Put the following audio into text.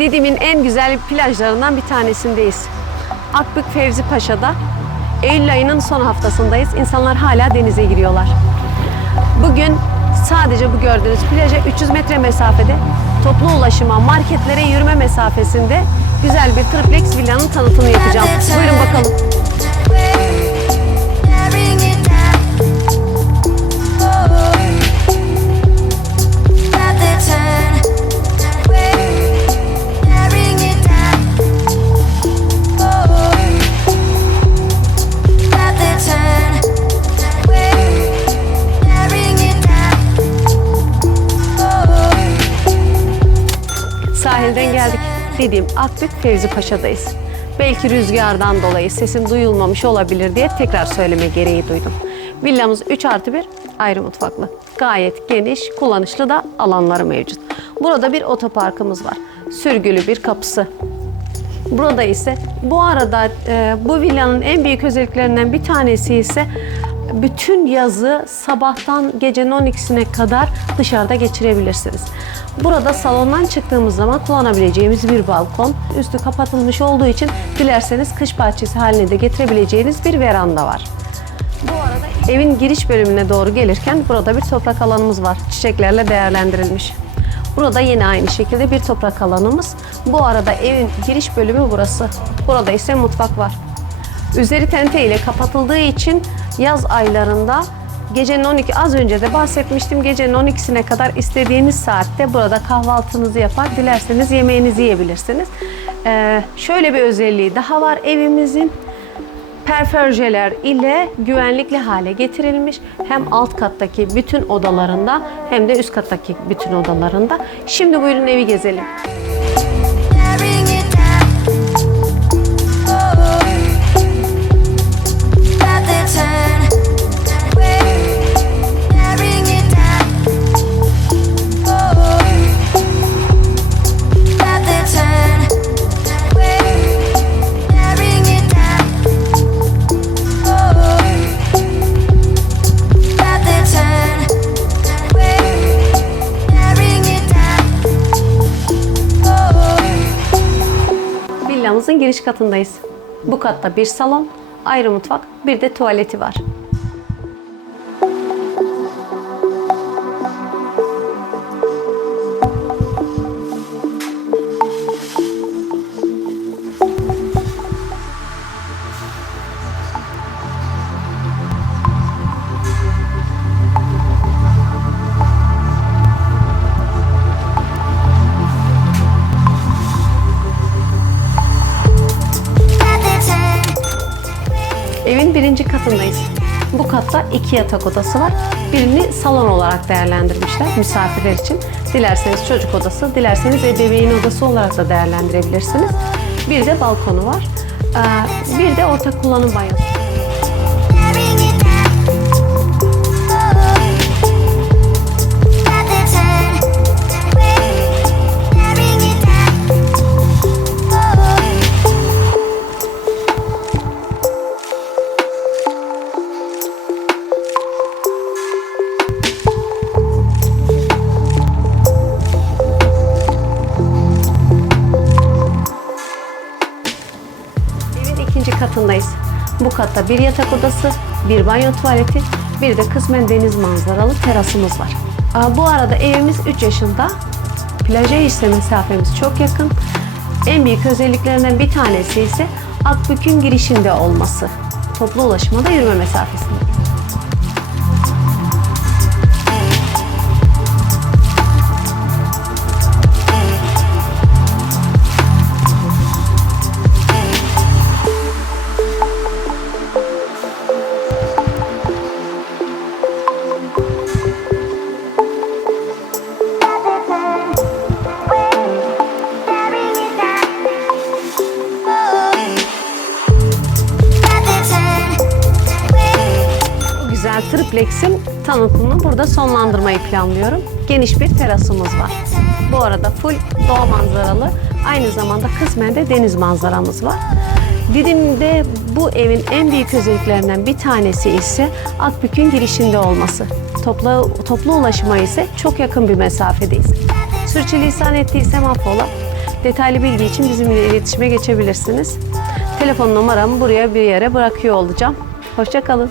Didim'in en güzel plajlarından bir tanesindeyiz. Akbük Fevzi Paşa'da Eylül ayının son haftasındayız. İnsanlar hala denize giriyorlar. Bugün sadece bu gördüğünüz plaja 300 metre mesafede toplu ulaşıma, marketlere yürüme mesafesinde güzel bir triplex villanın tanıtımını yapacağım. Dediğim Akbük Fevzi Paşa'dayız. Belki rüzgardan dolayı sesim duyulmamış olabilir diye tekrar söyleme gereği duydum. Villamız 3 artı 1 ayrı mutfaklı. Gayet geniş, kullanışlı da alanları mevcut. Burada bir otoparkımız var. Sürgülü bir kapısı. Burada ise bu arada e, bu villanın en büyük özelliklerinden bir tanesi ise bütün yazı sabahtan gecenin 12'sine kadar dışarıda geçirebilirsiniz. Burada salondan çıktığımız zaman kullanabileceğimiz bir balkon. Üstü kapatılmış olduğu için dilerseniz kış bahçesi haline de getirebileceğiniz bir veranda var. Bu arada evin giriş bölümüne doğru gelirken burada bir toprak alanımız var. Çiçeklerle değerlendirilmiş. Burada yine aynı şekilde bir toprak alanımız. Bu arada evin giriş bölümü burası. Burada ise mutfak var. Üzeri tente ile kapatıldığı için yaz aylarında gecenin 12 az önce de bahsetmiştim. Gecenin 12'sine kadar istediğiniz saatte burada kahvaltınızı yapar. Dilerseniz yemeğinizi yiyebilirsiniz. Ee, şöyle bir özelliği daha var evimizin perforjeler ile güvenlikli hale getirilmiş. Hem alt kattaki bütün odalarında hem de üst kattaki bütün odalarında. Şimdi buyurun evi gezelim. Giriş katındayız. Bu katta bir salon, ayrı mutfak, bir de tuvaleti var. Evin birinci katındayız. Bu katta iki yatak odası var. Birini salon olarak değerlendirmişler misafirler için. Dilerseniz çocuk odası, dilerseniz ebeveyn odası olarak da değerlendirebilirsiniz. Bir de balkonu var. Ee, Bir de ortak kullanım banyosu. Katta bir yatak odası, bir banyo tuvaleti, bir de kısmen deniz manzaralı terasımız var. Bu arada evimiz 3 yaşında. Plaja ise mesafemiz çok yakın. En büyük özelliklerinden bir tanesi ise Akbük'ün girişinde olması. Toplu ulaşıma da yürüme mesafesinde. Triplex'in tanıtımını burada sonlandırmayı planlıyorum. Geniş bir terasımız var. Bu arada full doğa manzaralı, aynı zamanda kısmen de deniz manzaramız var. Didim'de bu evin en büyük özelliklerinden bir tanesi ise Akbük'ün girişinde olması. Toplu, toplu ulaşıma ise çok yakın bir mesafedeyiz. Sürçülisan ettiysem affola. Detaylı bilgi için bizimle iletişime geçebilirsiniz. Telefon numaramı buraya bir yere bırakıyor olacağım. Hoşçakalın.